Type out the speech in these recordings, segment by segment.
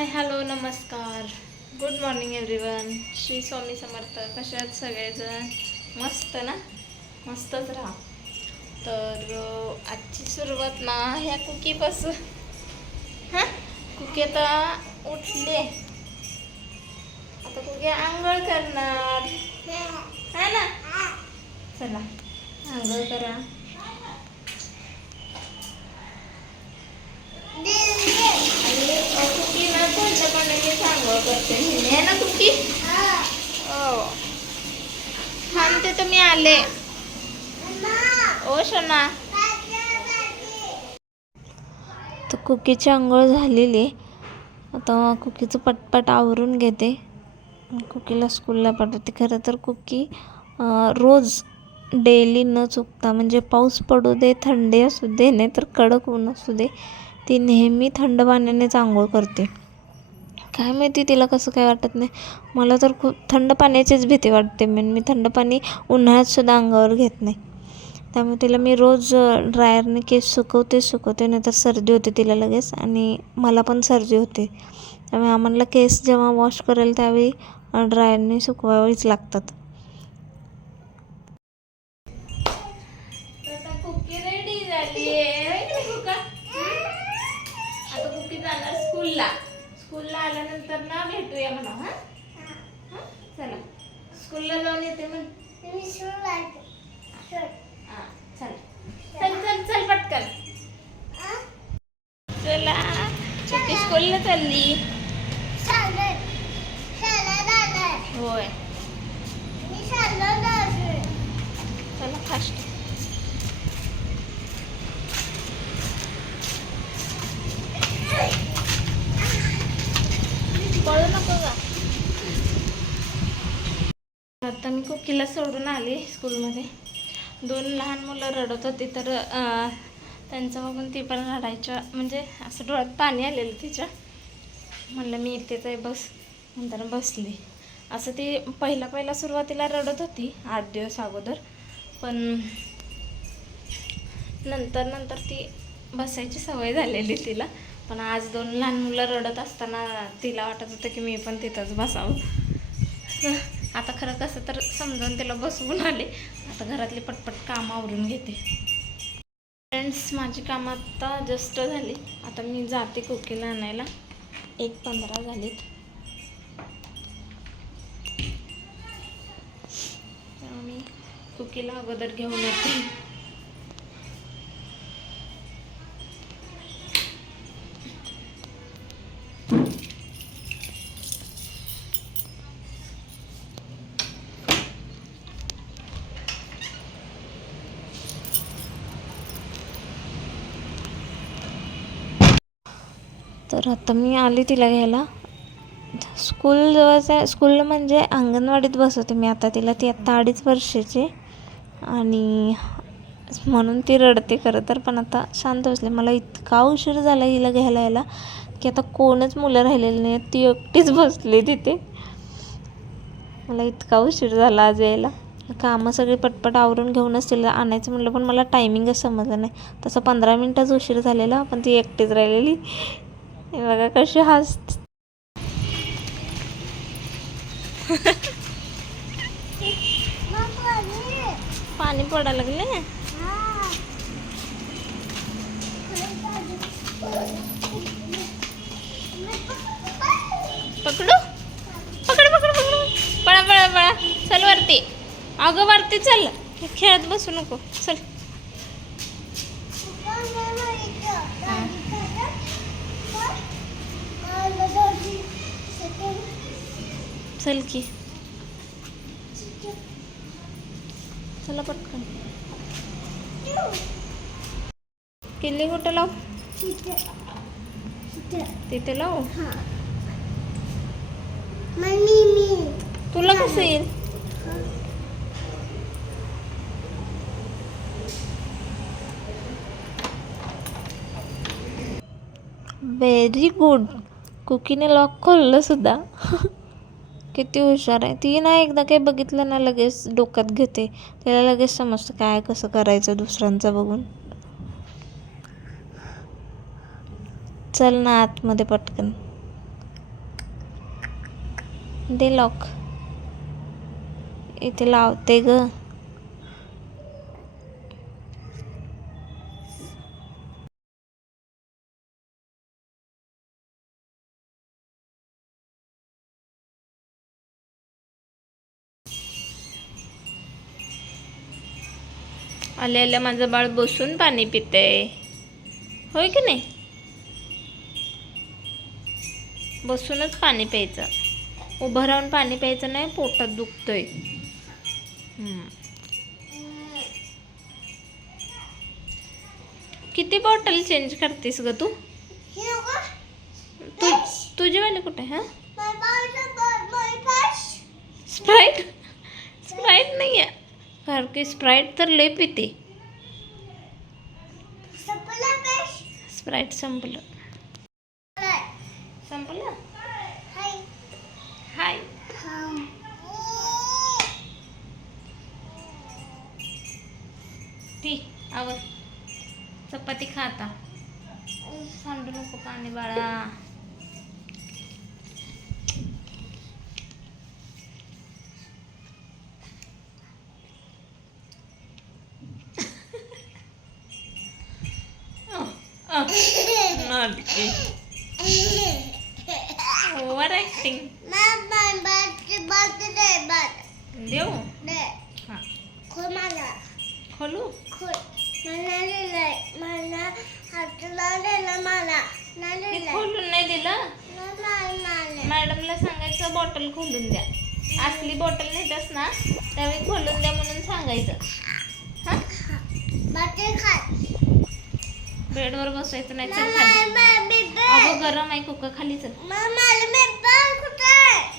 हाय hello नमस्कार. Good morning everyone Shri Swami Samarth. कसे आहेत सगळेजण? मस्त ना? मस्तच राहा. तर आजची सुरुवात ना ह्या कुकीपासून. हां? कुकी आता उठले. आता कुकी आंघोळ करणार. हा ना? चला. आंघोळ करा आणि अ, कुकी ना कोणत्या पाण्याने आंघोळ करते. आहे ना हो. थांबते तर मी आले. ओ सोना. तर कुकीची आंघोळ झालेली आहे. आता कुकीचं पटपट आवरून घेते. कुकीला स्कूलला पाठवते. खरं तर कुकी रोज डेली न चुकता म्हणजे पाऊस पडू दे थंडी असू दे नाही तर कडक ऊन असू दे ती नेहमी थंड पाण्यानेच आंघोळ करते. काय माहिती तिला कसं काय वाटत नाही. मला तर खूप थंड पाण्याचीच भीती वाटते. मेन मी थंड पाणी उन्हाळ्यातसुद्धा अंगावर घेत नाही. त्यामुळे तिला मी रोज ड्रायरने केस सुकवते सुकवते नाहीतर सर्दी होते तिला लगेच आणि मला पण सर्दी होते. त्यामुळे आम्हाला केस जेव्हा वॉश करेल त्यावेळी ड्रायरने सुकवावीच लागतात. स्कूलला जाऊन येते मग हा, चल. चल चल चल पटकन. चला. छोटी स्कूलला चालली होय चला फास्ट पळू नको का आता मी कुकीला सोडून आले स्कूलमध्ये. दोन लहान मुलं रडत होती तर त्यांचं बघून ती पण रडायच्या म्हणजे असं डोळ्यात पाणी आलेलं तिच्या. म्हणलं मी इथेच आहे बस. नंतर बसली. असं ती पहिला पहिला सुरुवातीला रडत होती आठ दिवस अगोदर. पण नंतर नंतर ती बसायची सवय झालेली तिला. पण आज दोन लहान मुलं रडत असताना तिला वाटत होतं की मी पण तिथंच बसावं. आता खरं कसं तर समजावून तिला बसवून आले. आता घरातले पटपट कामं आवरून घेते. फ्रेंड्स माझी कामं आत्ता जस्ट झाली. आता मी जाते कुकीला आणायला. एक पंधरा झालीत. मी कुकीला अगोदर घेऊन येते. तर आता मी आले तिला घ्यायला. स्कूल जवळचं आहे स्कूल म्हणजे अंगणवाडीत बसवते मी आता तिला. ती आत्ता अडीच वर्षाची आणि म्हणून ती रडते खरं तर पण आता शांत बसले. मला इतका उशीर झाला हिला घ्यायला यायला की आता कोणच मुलं राहिलेली नाही ती एकटीच बसली तिथे. मला इतका उशीर झाला आज यायला. कामं सगळी पटपट आवरून घेऊनच तिला आणायचं म्हटलं पण मला टायमिंगच समजलं नाही. तसं पंधरा मिनटाच उशीर झालेला पण ती एकटीच राहिलेली. हे बघा कशी हस पाणी पडायला लागले पकडू? पकड पकड पकड. पळा पळा पळा. चल वरती. अगं वरती चल. खेळत बसू नको. चल. चल की. चला पटकन. किल्ली कुठं लाव? तिथे लाव. तुला कसं येईल? व्हेरी गुड कुकीने लॉक खोललं सुद्धा. किती हुशार आहे. ती ना एकदा काही बघितलं ना लगेच डोक्यात घेते. त्याला लगेच समजतं काय कसं करायचं दुसऱ्यांचं बघून. चल ना आतमध्ये पटकन. दे लॉक इथे लावते ग. आल्या आल्या माझं बाळ बसून पाणी पिते होय की नाही? बसूनच पाणी प्यायचं. उभं राहून पाणी प्यायचं नाही पोटात दुखतंय. किती बॉटल चेंज करतेस ग तू? तू तुझीवाले कुठे हा? स्प्राईट की स्प्राईट तर लय पिते. स्प्राईट संपलं. संपलं? हाय. ती आवर. चपाती खा आता. सांडू नको पाणी बाळा. नाटकी ओव्हर ऍक्टिंग देऊ हा खोलू हे खोलून नाही दिलं? मॅडमला सांगायचं बॉटल खोलून द्या. असली बॉटल नेतस ना त्यावेळी खोलून द्या म्हणून सांगायचं. हा? बेडवर बसायचं नाही चल खाली. अगं गरम आहे कुकर खाली चल.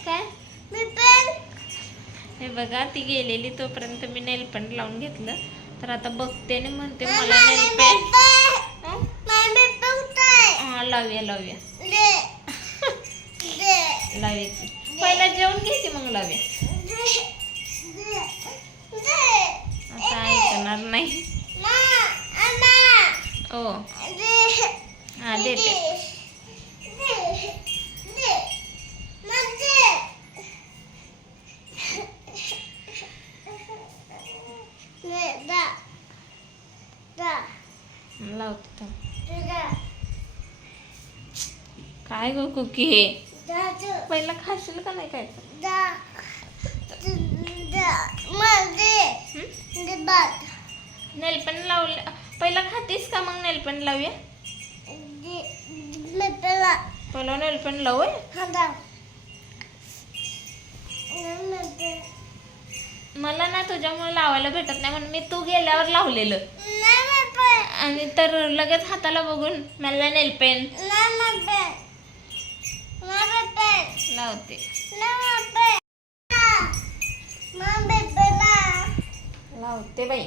काय? हे बघा ती गेलेली तोपर्यंत मी नेल पेंट लावून घेतलं. तर आता बघते आणि म्हणते मला नेल पेंट हा लावूया लावूया. लावायची पहिला जेवण घ्यायची मग लावूया. आता ऐकणार नाही. ओ हा देते लावते. काय ग कुकी? हे पहिला खाशील का नाही काय? नेलपेंट लावलं. पहिला खातीस का मग नेलपेंट लावूया? पहिला नेलपेंट लावूया? मला ना तुझ्यामुळे लावायला भेटत नाही म्हणून मी तू गेल्यावर लावलेलं. आणि तर लगेच हाताला बघून मला नेलपेंट लावते. लावते बाई.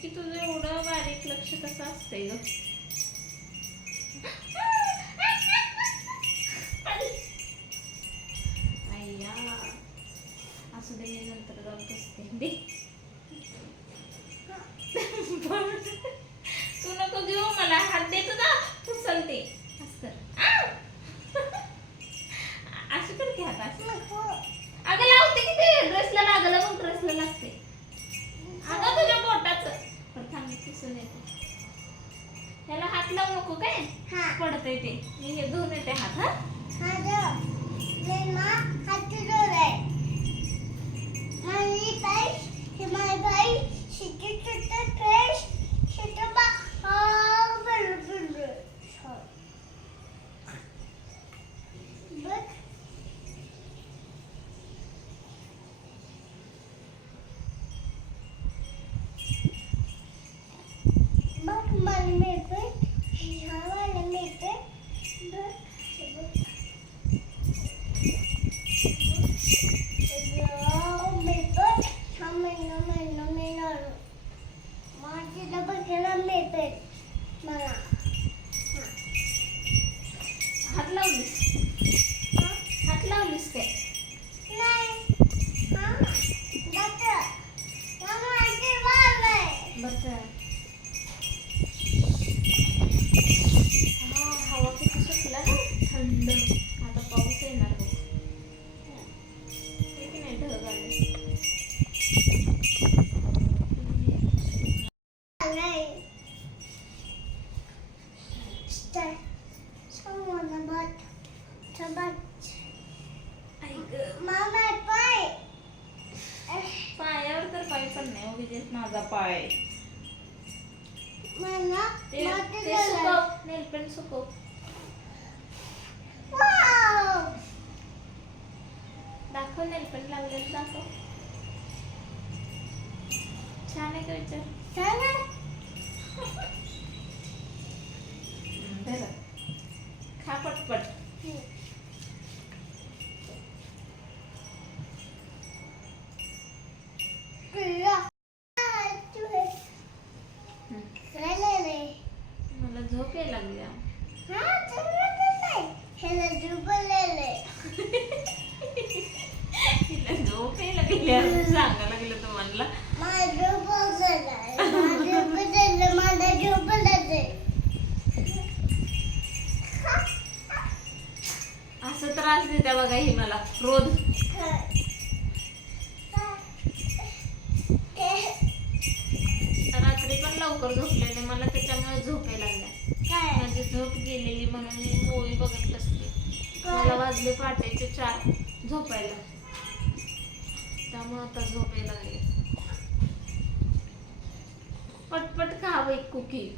की तुझं एवढं बारीक लक्ष कसं असतंय ग? अय्या असू दे मी नंतर जाऊन बसते. दे. तू नको घेऊ मला. हात दे तुझा. उचलते. विजेत माझा पाय झालं. सुकव! दाखव नेलपेंट लावलेलं दाखव छान आहे का विचार छान आहे. खा पटपट पिवळा. आ, तू हे. झालं रे. मला झोप यायला लागली आ. हा, झालं तर नाही. ह्याला डुबलेलं. तिला झोप यायला लागली आ. सांगा लागलं तुम्हाला मला डुबलेलं. मला डुबलेलं. मला डुबलेलं. असं त्रास बघा हे मला. रोज रात्री पण लवकर झोपल्याने मला त्याच्यामुळे झोपे यायला लागल्या माझी झोप गेलेली म्हणून मी मूवी बघत असते मला वाजले पहाटेचे चार झोपायला. त्यामुळे आता झोप लागले लागली. पटपट खावं एक कुकी.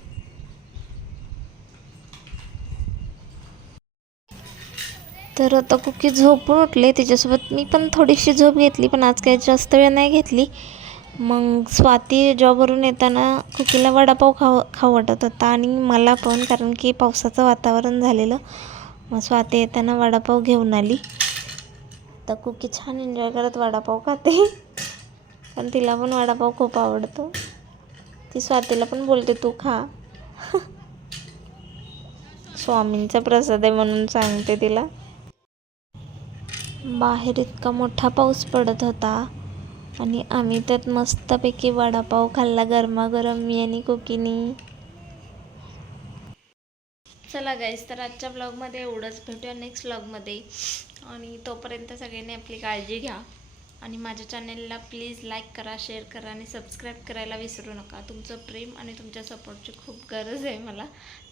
तर आता कुकी झोपून उठले. तिच्यासोबत मी पण थोडीशी झोप घेतली पण आज काही जास्त वेळ नाही घेतली. मग स्वाती जॉबवरून येताना कुकीला वडापाव खाव खाऊ वाटत होता आणि मला पण कारण की पावसाचं वातावरण झालेलं. मग स्वाती येताना वडापाव घेऊन आली. तर कुकी छान एन्जॉय करत वडापाव खाते. पण तिला पण वडापाव खूप आवडतो. ती स्वातीला पण बोलते तू खा. स्वामींचा प्रसाद आहे म्हणून सांगते तिला. बाहेर इतका मोठा पाऊस पडत होता आणि आम्ही त्यात मस्तपैकी वडापाव खाल्ला गरमागरम मी आणि कोकिनी. चला गाईस तर आजच्या ब्लॉगमध्ये एवढंच. भेटूया नेक्स्ट ब्लॉगमध्ये आणि तोपर्यंत सगळ्यांनी आपली काळजी घ्या. आणि माझ्या चॅनेलला प्लीज लाईक करा शेअर करा आणि सबस्क्राईब करायला विसरू नका. तुमचं प्रेम आणि तुमच्या सपोर्टची खूप गरज आहे मला.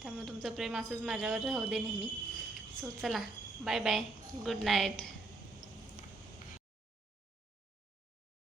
त्यामुळे तुमचं प्रेम असंच माझ्यावर राहू दे नेहमी. सो चला. Bye bye good night